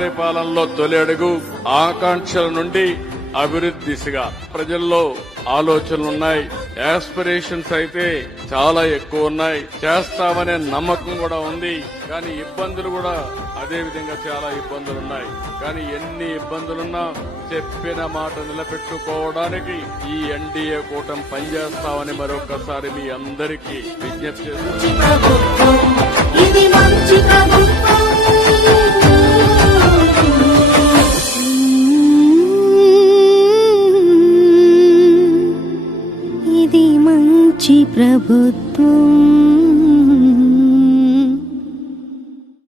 పరిపాలనలో తొలి అడుగు ఆకాంక్షల నుండి అభివృద్ధి దిశగా ప్రజల్లో ఆలోచనలున్నాయి యాస్పిరేషన్స్ అయితే చాలా ఎక్కువ ఉన్నాయి చేస్తామనే నమ్మకం కూడా ఉంది కానీ ఇబ్బందులు కూడా అదే విధంగా చాలా ఇబ్బందులు ఉన్నాయి కానీ ఎన్ని ఇబ్బందులున్నా చెప్పిన మాట నిలబెట్టుకోవడానికి ఈ ఎన్డీఏ కూటమి పనిచేస్తామని మరొకసారి మీ అందరికీ విజ్ఞప్తి చేస్తున్నాను మంచి ప్రభుత్వం